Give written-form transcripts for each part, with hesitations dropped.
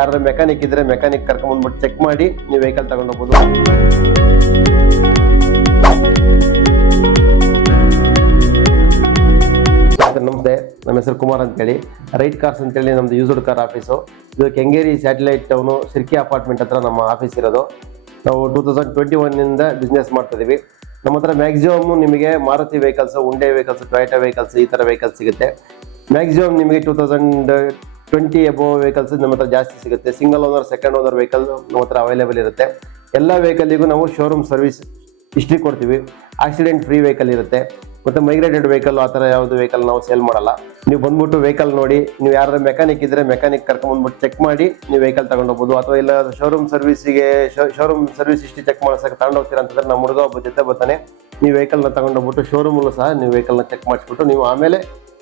ಯಾರು ಮೆಕ್ಯಾನಿಕ್ ಇದ್ರೆ ಮೆಕ್ಯಾನಿಕ್ ಕರ್ಕೊಂಡ್ ಬಂದ್ಬಿಟ್ಟು ಚೆಕ್ ಮಾಡಿ ನೀವು ವೆಹಿಕಲ್ ತಗೊಂಡು ಹೋಗ್ಬೋದು. ನಮಸ್ತೆ, ನಮ್ಮ ಹೆಸರು ಕುಮಾರ್ ಅಂತೇಳಿ. ರೈಟ್ ಕಾರ್ಸ್ ಅಂತೇಳಿ ನಮ್ದು ಯೂಸ್ಡ್ ಕಾರ್ ಆಫೀಸು. ಇದು ಕೆಂಗೇರಿ ಸ್ಯಾಟಲೈಟ್ ಟೌನು ಸಿರ್ಕಿ ಅಪಾರ್ಟ್ಮೆಂಟ್ ಹತ್ರ ನಮ್ಮ ಆಫೀಸ್ ಇರೋದು. ನಾವು 2021 ಬಿಸ್ನೆಸ್ ಮಾಡ್ತಾ ಇದೀವಿ. ನಮ್ಮ ಹತ್ರ ಮ್ಯಾಕ್ಸಿಮಮ್ ನಿಮಗೆ ಮಾರುತಿ ವೆಹಿಕಲ್ಸ್, ಉಂಡೆ ವೆಹಿಕಲ್ಸ್, ಟೊಯೋಟಾ ವೆಹಿಕಲ್ಸ್ ಈ ಥರ ವೆಹಿಕಲ್ಸ್ ಸಿಗುತ್ತೆ. ಮ್ಯಾಕ್ಸಿಮಮ್ ನಿಮಗೆ 2020 ಅಬೋವ್ ವೆಹಿಕಲ್ಸ್ ನಮ್ಮ ಹತ್ರ ಜಾಸ್ತಿ ಸಿಗುತ್ತೆ. Single owner, second owner vehicle ನಮ್ಮ ಹತ್ರ ಅವೈಲೇಬಲ್ ಇರುತ್ತೆ. ಎಲ್ಲ ವೆಹಿಕಲ್ಗೂ ನಾವು ಶೋರೂಮ್ ಸರ್ವಿಸ್ ಹಿಸ್ಟ್ರಿ ಕೊಡ್ತೀವಿ. ಆಕ್ಸಿಡೆಂಟ್ ಫ್ರೀ ವೆಹಿಕಲ್ ಇರುತ್ತೆ. ಮತ್ತು ಮೈಗ್ರೇಟೆಡ್ ವೆಹಿಕಲ್ ಆ ಥರ ಯಾವುದು ವೆಹಿಕಲ್ ನಾವು ಸೇಲ್ ಮಾಡಲ್ಲ. ನೀವು ಬಂದ್ಬಿಟ್ಟು ವೆಹಿಕಲ್ ನೋಡಿ, ನೀವು ಯಾರು ಮೆಕ್ಯಾನಿಕ್ ಇದ್ರೆ ಮೆಕ್ಯಾನಿಕ್ ಕರ್ಕೊಂಡ್ಬಂದ್ಬಿಟ್ಟು ಚೆಕ್ ಮಾಡಿ ನೀವು ವೆಹಿಕಲ್ ತಗೊಂಡು ಹೋಗ್ಬೋದು. ಅಥವಾ ಇಲ್ಲ ಶೋರೂಮ್ ಸರ್ವಿಸ್ ಹಿಸ್ಟ್ರಿ ಚೆಕ್ ಮಾಡೋಕೆ ತಗೊಂಡೋಗ್ತೀರಾ ಅಂತಂದ್ರೆ ನಮ್ಮ ಹುಡುಗ ಒಬ್ಬ ಜೊತೆ ಬರ್ತಾನೆ. ನೀವು ವೆಹಿಕಲ್ನ ತಗೊಂಡೋಗ್ಬಿಟ್ಟು ಶೋರೂಮಲ್ಲೂ ಸಹ ನೀವು ವೆಹಿಕಲ್ನ ಚೆಕ್ ಮಾಡಿಸ್ಬಿಟ್ಟು ನೀವು ಆಮೇಲೆ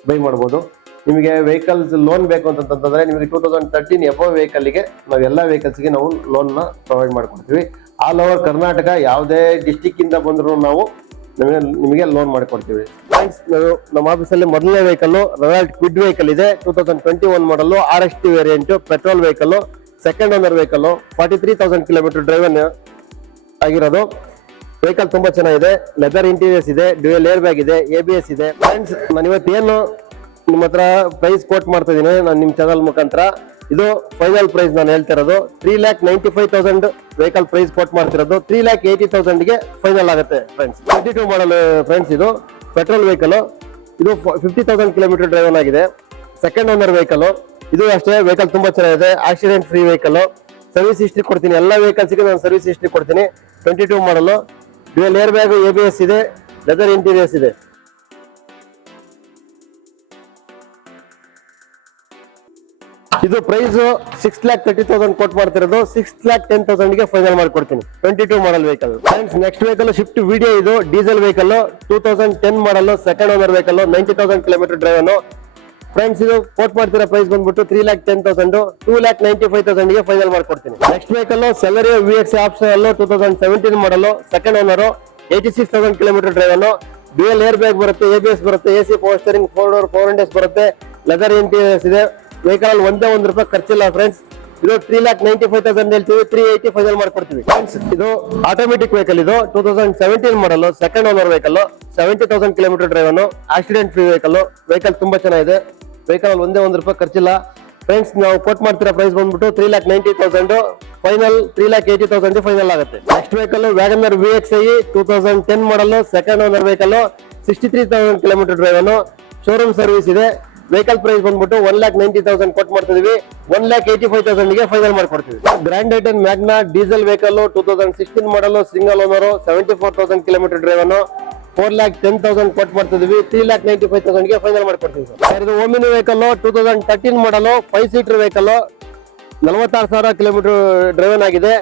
ಬೈ ಮಾಡ್ಬೋದು. ನಿಮಗೆ ವೆಹಿಕಲ್ಸ್ ಲೋನ್ ಬೇಕು ಅಂತಂತಂದ್ರೆ ನಿಮಗೆ 2013 ಅಬೋವ್ ವೆಹಿಕಲ್ಗೆ ನಾವು ಎಲ್ಲ ವೆಹಿಕಲ್ಸ್ಗೆ ನಾವು ಲೋನ್ನ ಪ್ರೊವೈಡ್ ಮಾಡ್ಕೊಡ್ತೀವಿ. ಆಲ್ ಓವರ್ ಕರ್ನಾಟಕ ಯಾವುದೇ ಡಿಸ್ಟಿಕ್ಕಿಂದ ಬಂದರೂ ನಾವು ನಿಮಗೆ ಲೋನ್ ಮಾಡಿಕೊಡ್ತೀವಿ. ನಮ್ಮ ಆಫೀಸಲ್ಲಿ ಮೊದಲನೇ ವೆಹಿಕಲ್ ರೆನಾಲ್ಟ್ ಕ್ವಿಡ್ ವೆಹಿಕಲ್ ಇದೆ. 2021 ಮಾಡಲು RST variant petrol vehicle, second owner vehicle, 43,000 kilometre driven ಆಗಿರೋದು. ವೆಹಿಕಲ್ ತುಂಬಾ ಚೆನ್ನಾಗಿದೆ. ಲೆದರ್ ಇಂಟೀರಿಯರ್ಸ್ ಇದೆ, ಡ್ಯೂಯಲ್ ಏರ್ ಬ್ಯಾಗ್ ಇದೆ, ABS ಇದೆ. ಫ್ರೆಂಡ್ಸ್, ನಾನು ಇವತ್ತೇನು ನಿಮ್ಮ ಹತ್ರ ಪ್ರೈಸ್ ಕೋಟ್ ಮಾಡ್ತಾ ಇದೀನಿ ನಾನು ನಿಮ್ಮ ಚಾನಲ್ ಮುಖಾಂತರ. ಇದು ಫೈನಲ್ ಪ್ರೈಸ್ ನಾನು ಹೇಳ್ತಿರೋದು 3,95,000 ವೆಹಿಕಲ್ ಪ್ರೈಸ್ ಕೋಟ್ ಮಾಡ್ತಿರೋದು. 3,80,000ಗೆ ಫೈನಲ್ ಆಗುತ್ತೆ ಫ್ರೆಂಡ್ಸ್. 22 ಮಾಡಲ್ ಫ್ರೆಂಡ್ಸ್. ಇದು ಪೆಟ್ರೋಲ್ ವೆಹಿಕಲ್. ಇದು 50,000 ಕಿಲೋಮೀಟರ್ ಡ್ರೈವನ್ ಆಗಿದೆ. Second owner vehicle. ಇದು ಅಷ್ಟೇ, ವೆಹಿಕಲ್ ತುಂಬಾ ಚೆನ್ನಾಗಿದೆ. Accident free vehicle. Service history ಕೊಡ್ತೀನಿ, ಎಲ್ಲ ವೆಹಿಕಲ್ಸ್ಗೆ ನಾನು ಸರ್ವಿಸ್ ಹಿಸ್ಟ್ರಿ ಕೊಡ್ತೀನಿ. 22 ಮಾಡಲ್. ಡ್ಯೂಯಲ್ ಏರ್ ಬ್ಯಾಗ್, ABS ಇದೆ, ಲೆದರ್ ಇಂಟೀರಿಯರ್ಸ್ ಇದೆ. ಇದು ಪ್ರೈಸ್ 6,30,000 ಕೋಟ್ ಮಾಡ್ತಿರೋದು. 6,10,000ಗೆ ಫೈನಲ್ ಮಾಡ್ಕೊಡ್ತೀನಿ. 22 model vehicle. Friends, next vehicle shift video. ಇದು diesel vehicle, 2010 model, second owner vehicle, 90,000 kilometre driven. Friends, ಇದು ಕೋಟ್ ಮಾಡ್ತಿರೋ ಪ್ರೈಸ್ ಬಂದ್ಬಿಟ್ಟು 3,10,000, 2,95,000ಗೆ ಫೈನಲ್ ಮಾಡ್ಕೊಡ್ತೀನಿ. Next vehicle Celerio VX optional, 2017 model, second owner, 86,000 kilometre driven. Dual air bag ಬರುತ್ತೆ, ABS ಬರುತ್ತೆ, AC power steering, 4 door power windows ಬರುತ್ತೆ, leather interiors ಇದೆ. Vehicle ಅಲ್ಲಿ ಒಂದೇ ₹1 ಖರ್ಚಿಲ್ಲ ಫ್ರೆಂಡ್ಸ್. ಇದು 3,95,000 ಹೇಳ್ತೀವಿ, 380 ಫೈನಲ್ ಮಾಡ್ಕೊಡ್ತೀವಿ ಫ್ರೆಂಡ್ಸ್. ಇದು ಆಟೋಮೆಟಿಕ್ ವೆಹಿಕಲ್. ಇದು 2017 model, second owner vehicle, 70,000 kilometre driven, accident free vehicle. Vehicle ತುಂಬಾ ಚೆನ್ನಾಗಿದೆ. ವೆಹಿಕಲ್ ಅಲ್ಲಿ ಒಂದೇ ₹1 ಖರ್ಚಿಲ್ಲ ಫ್ರೆಂಡ್ಸ್. ನಾವು ಕೋಟ್ ಮಾಡ್ತಿರೋ ಪ್ರೈಸ್ ಬಂದ್ಬಿಟ್ಟು 3,90,000, ಫೈನಲ್ 3,80,000 ಫೈನಲ್ ಆಗುತ್ತೆ. Next vehicle WagonR VXi 2010 model, second owner vehicle, 63,000 kilometre driven, showroom service ಇದೆ. ವೆಹಿಕಲ್ ಪ್ರೈಸ್ ಬಂದ್ಬಿಟ್ಟು 1,90,000 ಕೊಟ್ಟು ಮಾಡ್ತಿದೀವಿ. 1,85,000ಗೆ ಫೈನಲ್ ಮಾಡ್ಕೊಡ್ತೀವಿ. Grand i ten Magna diesel vehicle, 2016 model, single owner, 74,000 kilometre driven, 4,10,000 ಕೊಟ್ಟು ಮಾಡ್ತಿದೀವಿ. 3,95,000ಗೆ ಫೈನಲ್ ಮಾಡ್ಕೊಡ್ತೀವಿ ಸರ್. ಇದು Omni vehicle, 2013 model, 5 seater vehicle, 46,000 kilometre driven ಆಗಿದೆ.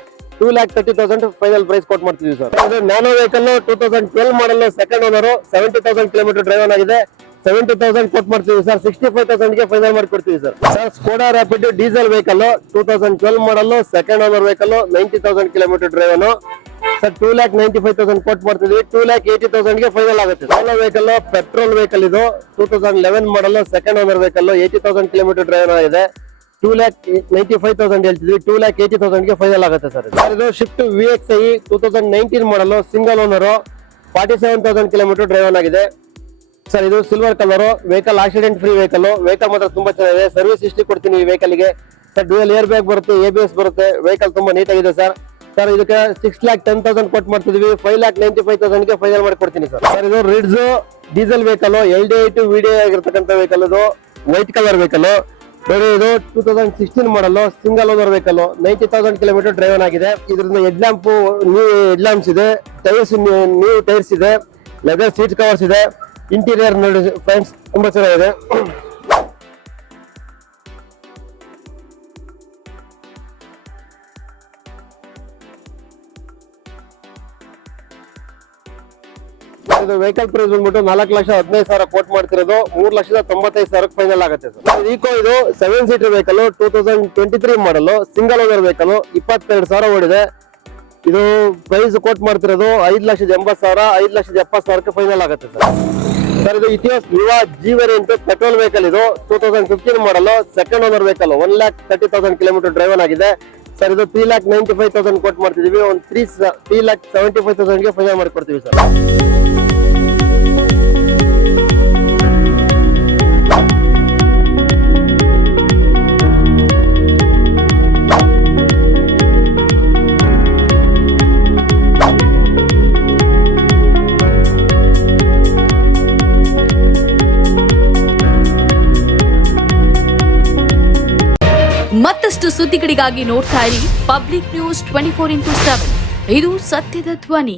2,30,000 ಫೈನಲ್ ಪ್ರೈಸ್ ಕೊಟ್ಟು ಮಾಡ್ತೀವಿ ಸರ್. ಇದು Nano vehicle, 2012 model, second owner, 70,000 kilometre driven ಆಗಿದೆ. 70,000 ಕೊಟ್ಟು ಮಾಡ್ತೀವಿ ಸರ್. 65,000ಗೆ ಫೈನಲ್ ಮಾಡ್ಕೊಡ್ತೀವಿ sir. Skoda Rapid diesel vehicle, 2012 model, second owner vehicle, 90,000 kilometre driven sir. 2,95,000 ಕೊಟ್ಟು ಮಾಡ್ತಿದ್ವಿ. 2,80,000ಗೆ ಫೈನಲ್ ಆಗುತ್ತೆ. Solo vehicle, petrol vehicle. ಇದು 2011 model, second owner vehicle, 80,000 kilometre driven ಆಗಿದೆ. 2,95,000 ಹೇಳ್ತಿದ್ವಿ. 2,80,000ಗೆ ಫೈನಲ್ ಆಗುತ್ತೆ ಸರ್. ಇದು ಶಿಫ್ಟ್ VXi 2019 ಮಾಡಲ್, ಸಿಂಗಲ್ ಓನರ್, 47,000 ಕಿಲೋಮೀಟರ್ ಡ್ರೈವನ್ ಆಗಿದೆ sir. ಇದು silver colour vehicle, accident free vehicle. Vehicle ಮಾತ್ರ ತುಂಬಾ ಚೆನ್ನಾಗಿದೆ. ಸರ್ವಿಸ್ ಹಿಸ್ಟ್ರಿ ಕೊಡ್ತೀನಿ ಈ ವೆಹಿಕಲ್ಗೆ ಸರ್. ಡ್ಯೂಯಲ್ ಏರ್ ಬ್ಯಾಗ್ ಬರುತ್ತೆ, ABS ಬರುತ್ತೆ. ವೆಹಿಕಲ್ ತುಂಬಾ ನೀಟಾಗಿದೆ ಸರ್. ಸರ್ ಇದಕ್ಕೆ 6,10,000 ಕೊಟ್ಟು ಮಾಡ್ತಿದ್ವಿ. 5,95,000ಗೆ ಫೈನಲ್ ಮಾಡ್ಕೊಡ್ತೀನಿ ಸರ್. ಸರ್ ಇದು ರಿಡ್ಸ್ ಡೀಸೆಲ್ ವೆಹಿಕಲ್, LD8 VDI ಆಗಿರ್ತಕ್ಕಂಥ ವೆಹಿಕಲ್. ಇದು ವೈಟ್ ಕಲರ್ ವೆಹಿಕಲ್. ನೋಡಿ, ಇದು 2016 model, single owner vehicle, 90,000 kilometre driven ಆಗಿದೆ. ಇದರಿಂದ head lamp, new head lamps ಇದೆ, ಟೈರ್ಸ್ ನ್ಯೂ ಟೈರ್ಸ್ ಇದೆ, ಲೆದರ್ ಸೀಟ್ ಕವರ್ಸ್ ಇದೆ. ಇಂಟೀರಿಯರ್ ನೋಡಿ ಫ್ರೆಂಡ್ಸ್, ತುಂಬಾ ಚೆನ್ನಾಗಿದೆ. ಇದು ವೆಹಿಕಲ್ ಪ್ರೈಸ್ ಬಂದ್ಬಿಟ್ಟು 4,15,000 ಕೋಟ್ ಮಾಡ್ತಿರೋದು. 3,95,000 ಫೈನಲ್ ಆಗುತ್ತೆ ಸರ್. ಈಕೋ ಇದು 7 ಸೀಟರ್ ವೆಹಿಕಲ್, 2023 ಮಾಡಲ್, ಸಿಂಗಲ್ ಓನರ್ ವೆಹಿಕಲ್, 22,000 ಓಡಿದೆ. ಇದು ಪ್ರೈಸ್ ಕೋಟ್ ಮಾಡ್ತಿರೋದು 5,80,000, 5,70,000ಕ್ಕೆ ಫೈನಲ್ ಆಗುತ್ತೆ ಸರ್. ಸರ್ ಇದು ಇತಿಹಾಸ್ ವಿವಾ ಜಿ ವೇರಿಯಂಟ್ ಪೆಟ್ರೋಲ್ ವೆಹಿಕಲ್ ಇದು 2015 ಮಾಡಲ್ second owner vehicle 1,30,000 kilometre driven ಆಗಿದೆ ಸರ್. ಇದು 3,95,000 ಕೊಟ್ಟು ಮಾಡ್ತಿದೀವಿ. ಒಂದು 3,75,000 ಗೆ ಫೈನಲ್ ಮಾಡ್ಕೊಡ್ತೀವಿ ಸರ್. ಮತ್ತಷ್ಟು ಸುದ್ದಿಗಳಿಗಾಗಿ ನೋಡ್ತಾ ಇರಿ ಪಬ್ಲಿಕ್ ನ್ಯೂಸ್ 24x7. ಇದು ಸತ್ಯದ ಧ್ವನಿ.